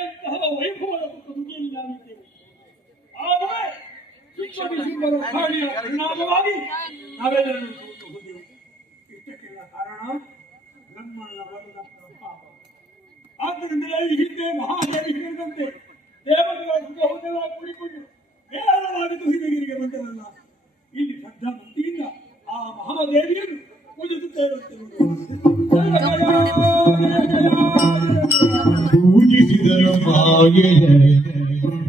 ಎಂತಹ ವೈಭವದ ತುದಿಯಲ್ಲಿ ನಾವಿದ್ದೇವೆ. ಆದರೆ ಪರಿಣಾಮವಾಗಿ ನಾವೆಲ್ಲರೂ ಹೋದೆವು. ಇಷ್ಟಕ್ಕೆಲ್ಲ ಕಾರಣ ಬ್ರಹ್ಮನ ವರದ ಪ್ರಭಾವ. ಆದ್ದರಿಂದಲೇ ಈ ಹಿಂದೆ ಮಹಾದೇವಿ ಹೇಳಿದಂತೆ ದೇವತೆಗಳ ಸುಖವನ್ನೆಲ್ಲ ಕೂಡಿಕೊಂಡು ನೇರವಾಗಿ ತುಹಿದಗಿರಿಗೆ ಬಂದವಲ್ಲ. ಇಲ್ಲಿ ಶ್ರದ್ಧಾಭಕ್ತಿಯಿಂದ ಆ ಮಹಾದೇವಿಯನ್ನು ಪೂಜಿಸುತ್ತೇವೆ. ಪೂಜಿಸಿದರು ಮಾಯೆಯ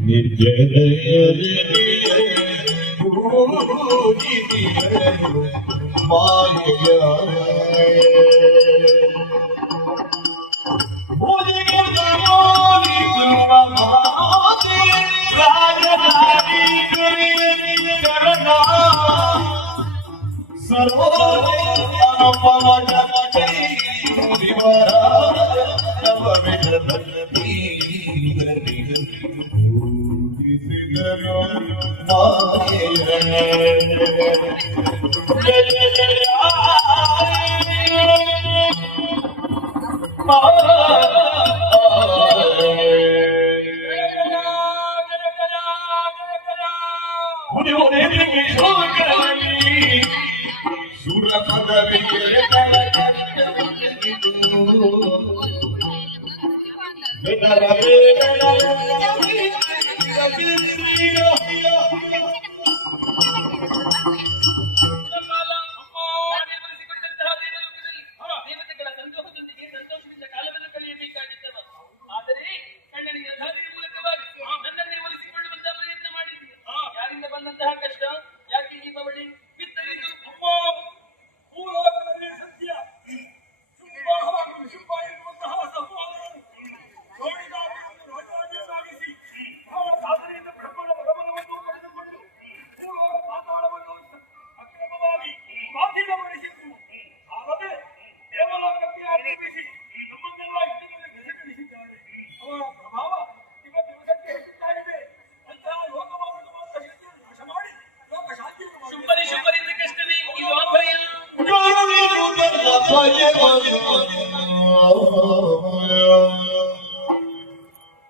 ನಿರ್ಜನೆಯಲಿ ಪೂಜಿಸಿದರು ಮಾಯೆಯ ಪೂಜೆಗೆ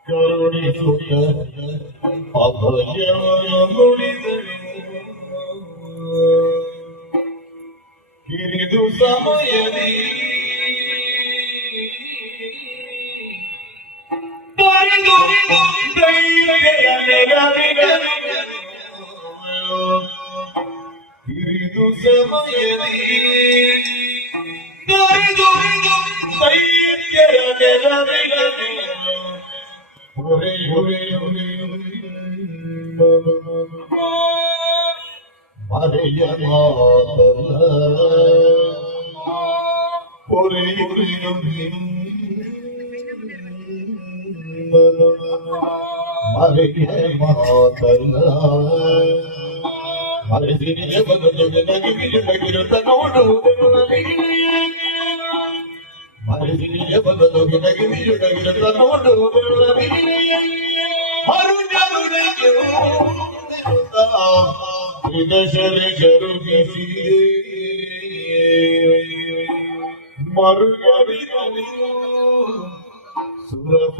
ಕರುಣಿಸುತ್ತ ಅಭಯವ ನುಡಿದರು. ಹಿರಿದು ಸಮಯದಿ ಹಿರಿದು ಸಮಯದಿ ಮರೆಯ ಮಾತಲ್ಲ ಹೊರೆಯುರಿಯು ಮರೆಯ ಮಾತಲ್ಲ ಮರೆಸಿನಿಯ ಬದಲು ನಗಿರುತ್ತ ನೋಡುವುದನ್ನು ಮರೆಸಿನಿಯ ಬದಲು ನಗಿರುತ್ತ ನೋಡುವುದನ್ನು ವಿದಶರೆ ಜರುಗಿಸಿ ಮರುಗರಿ ಸುರಪ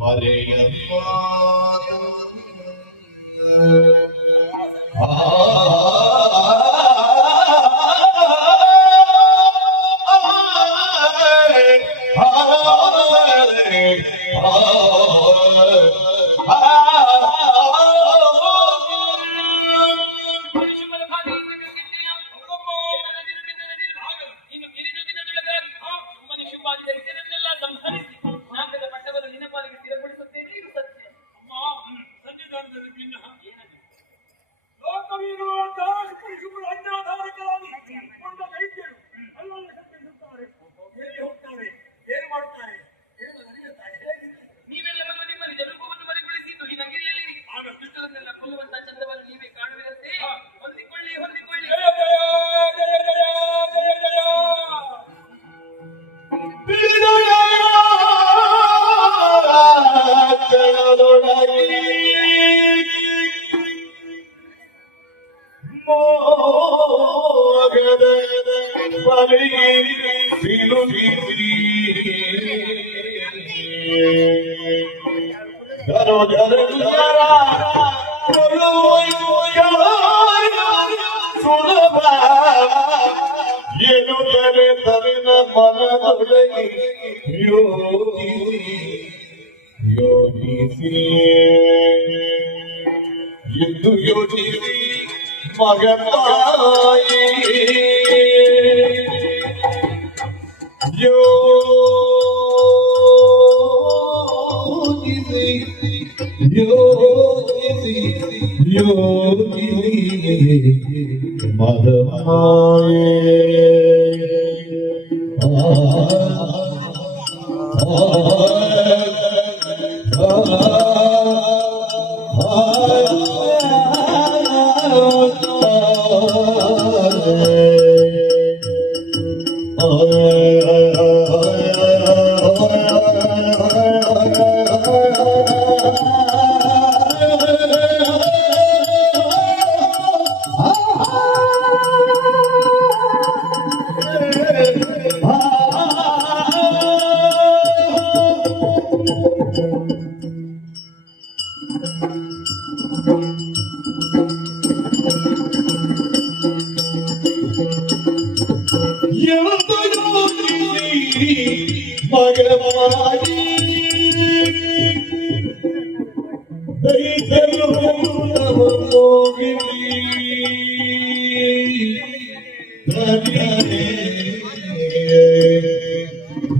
ಮರೆಯಮ್ಮ ಸುಲಭ ಏನು ತಲೆ ತಲೆನ ಮನದೊಳಗೆ ಯೋಚಿಸಿ ಎಂದು ಯೋಚಿಸಿ ಮಗನಾಯಿ ಯೋಚಿಸಿ ಯೋಚಿಸಿ ಯೋಚಿಸಿ ಮಗನಾಯಿ ಮಗನಾಗಿ ದೈತ್ಯರು ಹೋಗಿರಿ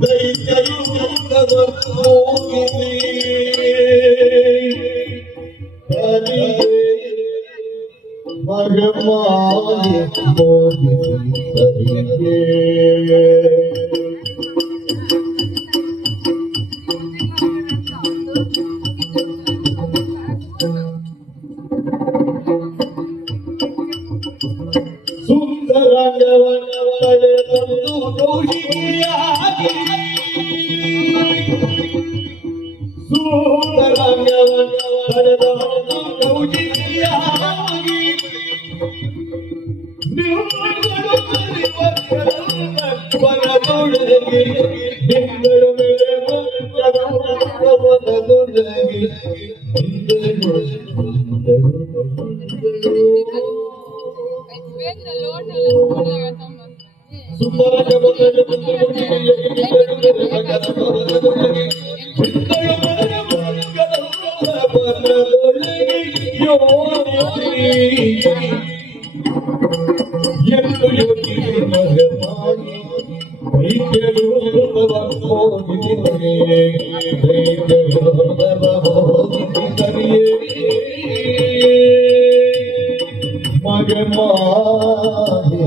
ದೈತ್ಯರು ಹೋಗಿರಿ ಮಗಮಾಗಿ ಹೋಗಿರಿ ಸುಂದರಂಗವನ್ನು ಪಡೆದಂದು ಕೌಶಿಕಿಯಾಗಿ ಸುಂದರಂಗವನ್ನು ಪಡೆದಂದು ಕೌಶಿಕಿಯಾಗಿ ಪರದೊಳಗೆ ಬೆಂಗಳು ಮೇಲೆ ಪರದೊಳಗೆ ಸುಂದರ ಎಂದು ಯೋಗಿ ಮಗನಾಗಿ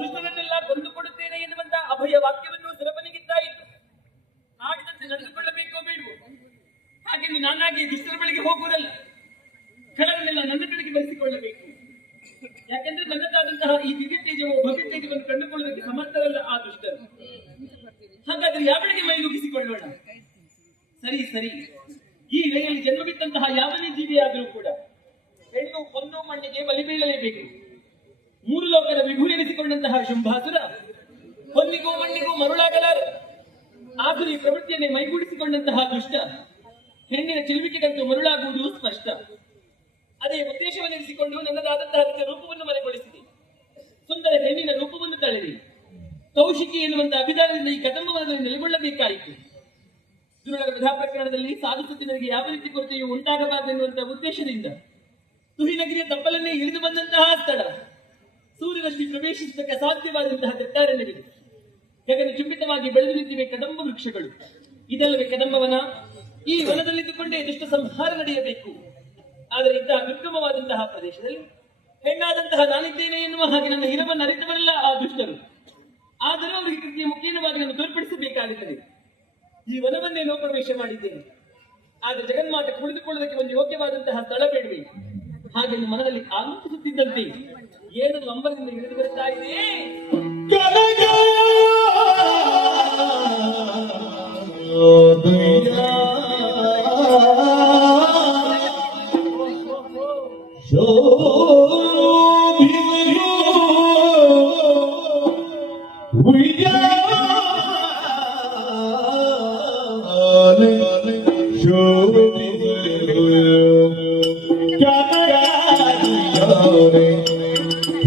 ದುಷ್ಟರನ್ನೆಲ್ಲ ಕೊಂದುಕೊಡುತ್ತೇನೆ ಎನ್ನುವಂತ ಅಭಯ ವಾಕ್ಯವನ್ನು ಸುರಪನಿಗಿದ್ದಾಯಿತು. ಆಡಿದಂತೆ ನಡೆದುಕೊಳ್ಳಬೇಕೋ ಬೇಡವೋ? ಹಾಗೆ ನಾನಾಗಿ ದುಷ್ಟರ ಬಳಿಗೆ ಹೋಗುವುದಲ್ಲ, ಖಳರನ್ನೆಲ್ಲ ನನ್ನ ಕಡೆಗೆ ಬರೆಸಿಕೊಳ್ಳಬೇಕು. ಯಾಕೆಂದ್ರೆ ನನ್ನದಾದಂತಹ ಈ ದಿವ್ಯ ತೇಜವೋ ಭವ್ಯ ತೇಜವನ್ನು ಕಂಡುಕೊಳ್ಳುವುದಕ್ಕೆ ಸಮರ್ಥರಲ್ಲ ಆ ದುಷ್ಟರು. ಹಾಗಾದ್ರೆ ಯಾವಳಿಗೆ ಮೈಲುಗಿಸಿಕೊಳ್ಳೋಣ? ಸರಿ ಸರಿ, ಈ ವೇಳೆಯಲ್ಲಿ ಜನ್ಮ ಬಿಟ್ಟಂತಹ ಯಾವನೇ ಜೀವಿಯಾದರೂ ಕೂಡ ಹೆಣ್ಣು ಹೊನ್ನು ಮಣ್ಣಿಗೆ ಬಲಿ ಬೀಳಲೇಬೇಕು. ಮೂರು ಲೋಕದ ವಿಭು ಎನಿಸಿಕೊಂಡಂತಹ ಶುಂಭಾಸುರ ಹೊನ್ನಿಗೂ ಮಣ್ಣಿಗೂ ಮರುಳಾಗಲಾರ. ಆಸುರಿ ಪ್ರವೃತ್ತಿಯನ್ನೇ ಮೈಗೂಡಿಸಿಕೊಂಡಂತಹ ದುಷ್ಟ ಹೆಣ್ಣಿನ ಚಿಲುವಿಕೆಗಂತೂ ಮರುಳಾಗುವುದು ಸ್ಪಷ್ಟ. ಅದೇ ಉದ್ದೇಶವನ್ನೆನಿಸಿಕೊಂಡು ನನ್ನದಾದಂತಹ ರೂಪವನ್ನು ಮರೆಗೊಳಿಸಿದೆ. ಸುಂದರ ಹೆಣ್ಣಿನ ರೂಪವನ್ನು ತಳೆದಿ ಕೌಶಿಕಿ ಎನ್ನುವಂತಹ ಅಭಿಧಾನದಿಂದ ಈ ಕದಂಬವನದಲ್ಲಿ ನೆಲೆಗೊಳ್ಳಬೇಕಾಯಿತು. ದುರುಳರ ವಧಾ ಪ್ರಕರಣದಲ್ಲಿ ಸಾಧುಸುತ್ತಿ ನನಗೆ ಯಾವ ರೀತಿ ಕೊರತೆಯೂ ಉಂಟಾಗಬಾರದೆನ್ನುವಂತಹ ಉದ್ದೇಶದಿಂದ ತುಹಿನಗಿರಿಯ ತಪ್ಪಲನ್ನೇ ಇಳಿದು ಬಂದಂತಹ ಸ್ಥಳ, ಸೂರ್ಯರಶ್ಮಿ ಪ್ರವೇಶಿಸುವುದಕ್ಕೆ ಅಸಾಧ್ಯವಾದಂತಹ ದಟ್ಟಾರಣ್ಯವಿದೆ. ಗಗನ ಚುಂಬಿತವಾಗಿ ಬೆಳೆದು ನಿಂತಿವೆ ಕದಂಬ ವೃಕ್ಷಗಳು. ಇದಲ್ಲವೇ ಕದಂಬವನ. ಈ ವನದಲ್ಲಿದ್ದುಕೊಂಡೇ ದುಷ್ಟ ಸಂಹಾರ ನಡೆಯಬೇಕು. ಆದರೆ ಇಂತಹ ದುರ್ಗಮವಾದಂತಹ ಪ್ರದೇಶದಲ್ಲಿ ಹೆಣ್ಣಾದಂತಹ ನಾನಿದ್ದೇನೆ ಎನ್ನುವ ಹಾಗೆ ನನ್ನ ಹಿರವನ್ನು ಅರಿತವರಲ್ಲ ಆ ದುಷ್ಟರು. ಆದರೂ ಅವರಿಗೆ ಕೃತಿಯ ಮುಖೇನವಾಗಿ ನಾನು ತೋರ್ಪಡಿಸಬೇಕಾಗುತ್ತದೆ. ಈ ವನವನ್ನೇನೋ ಪ್ರವೇಶ ಮಾಡಿದ್ದೇನೆ, ಆದರೆ ಜಗನ್ಮಾತೆ ಕುಳಿತುಕೊಳ್ಳುವುದಕ್ಕೆ ಒಂದು ಯೋಗ್ಯವಾದಂತಹ ಸ್ಥಳ ಬೇಡವೇ? ಹಾಗೆ ಮನದಲ್ಲಿ ಆಲೋಚಿಸುತ್ತಿದ್ದಂತೆ ಏನದು ಅಂಬರದಿಂದ ಹಿಡಿದು ಬರ್ತಾ ಇದೆ. ಕನಕ ದುಯ್ಯಾ ಶೋಭಿವೆಯೋ ಉಯ್ಯಾಲೆ ಶೋಭಿವೆಯೋ ಕನಕ ದುಯ್ಯಾಲೆ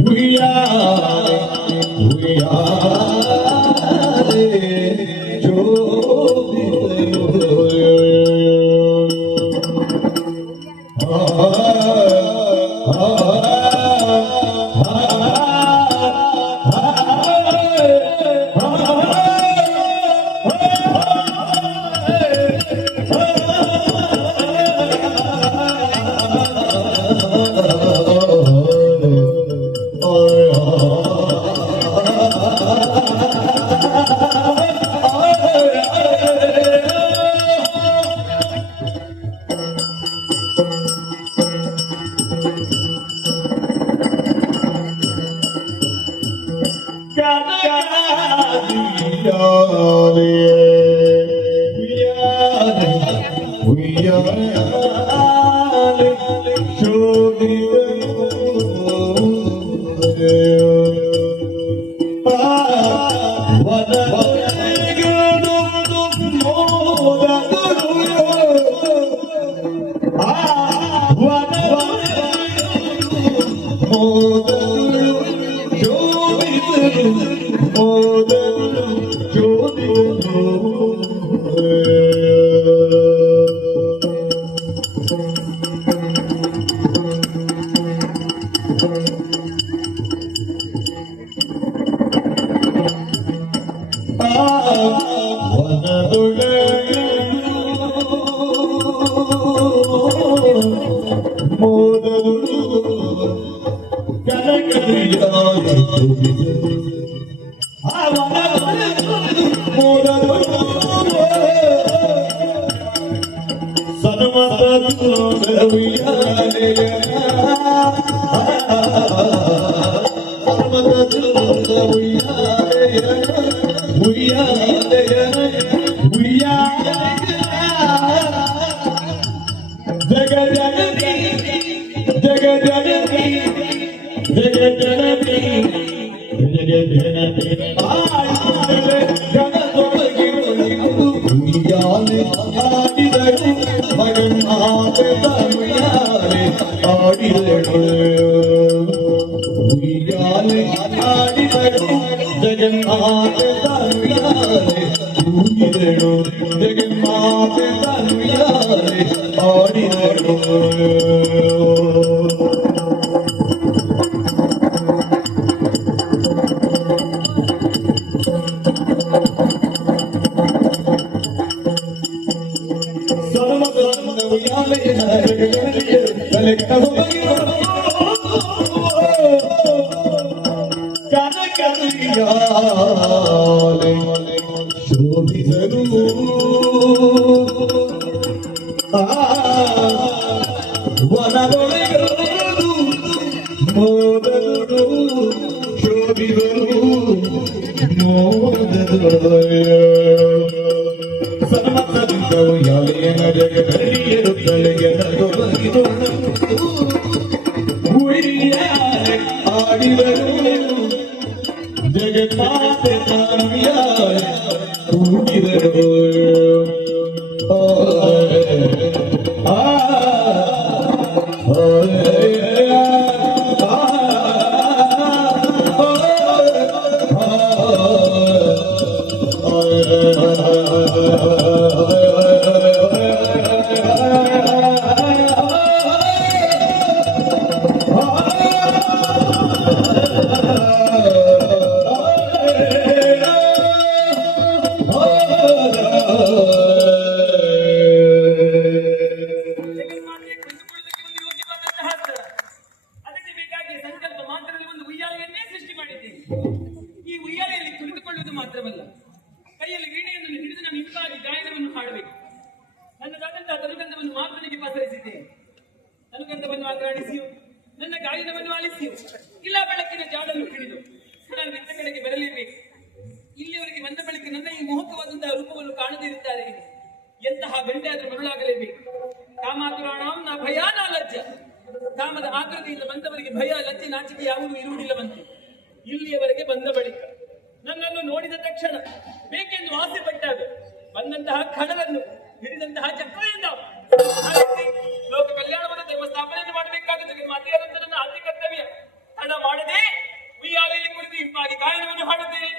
ಉಯ್ಯಾಲೆ ಉಯ್ಯಾಲೆ ಶೋಭಿವೆಯೋ ಜಗನ್ಮಾತೆಯ ಕುಳಿತುಕೊಳ್ಳುವುದಕ್ಕೆ ಒಂದು ಯೋಗ್ಯವಾದಂತಹ ಸ್ಥಳ. ಅದಕ್ಕೆ ಬೇಕಾಗಿ ಸಂಕಲ್ಪ ಮಾತ್ರದಲ್ಲಿ ಒಂದು ಉಯ್ಯಾಲೆಯನ್ನೇ ಸೃಷ್ಟಿ ಮಾಡಿದ್ದೇನೆ. ಈ ಉಯ್ಯಾಲೆಯಲ್ಲಿ ಕುಳಿತುಕೊಳ್ಳುವುದು ಮಾತ್ರವಲ್ಲ, ಕೈಯಲ್ಲಿ ವೀಣೆಯನ್ನು ಹಿಡಿದು ನಾನು ಇಂಪಾಗಿ ಗಾಯನವನ್ನು ಹಾಡಬೇಕು. ನನ್ನದಾದಂತಹ ತನುಗಂಧವನ್ನು ಮಾತನಿಗೆ ಪಸರಿಸಿದ್ದೇನೆ. ತನುಗಂಧವನ್ನು ಆಗಾಡಿಸಿಯು ನನ್ನ ಗಾಯನವನ್ನು ಆಲಿಸಿಯು ಇಲ್ಲ ಬೆಳಕ ಬಾರದಿಯಿಂದ ಬಂದವರಿಗೆ ಭಯ ಲಜ್ಜೆ ನಾಚಿಕೆ ಯಾವುದೂ ಇರುವುದಿಲ್ಲವಂತೆ. ಇಲ್ಲಿಯವರೆಗೆ ಬಂದ ಬಳಿಕ ನನ್ನನ್ನು ನೋಡಿದ ತಕ್ಷಣ ಬೇಕೆಂದು ಆಸೆ ಪಟ್ಟಾಗ ಬಂದಂತಹ ಖಡರನ್ನು ಹಿಡಿದಂತಹ ಚಕ್ರದಿಂದ ಲೋಕ ಕಲ್ಯಾಣವನ್ನು ಧರ್ಮ ಸ್ಥಾಪನೆಯನ್ನು ಮಾಡಬೇಕಾದ ಜಗನ್ಮಾತೆಯಾದಂತ ನನ್ನ ಆದ್ಯ ಕರ್ತವ್ಯ. ತಡ ಮಾಡದೆ ಉಯ್ಯಾಲೆಯಲ್ಲಿ ಕುಳಿತು ಇಂಪಾಗಿ ಗಾಯನವನ್ನು ಹಾಡುತ್ತೇನೆ.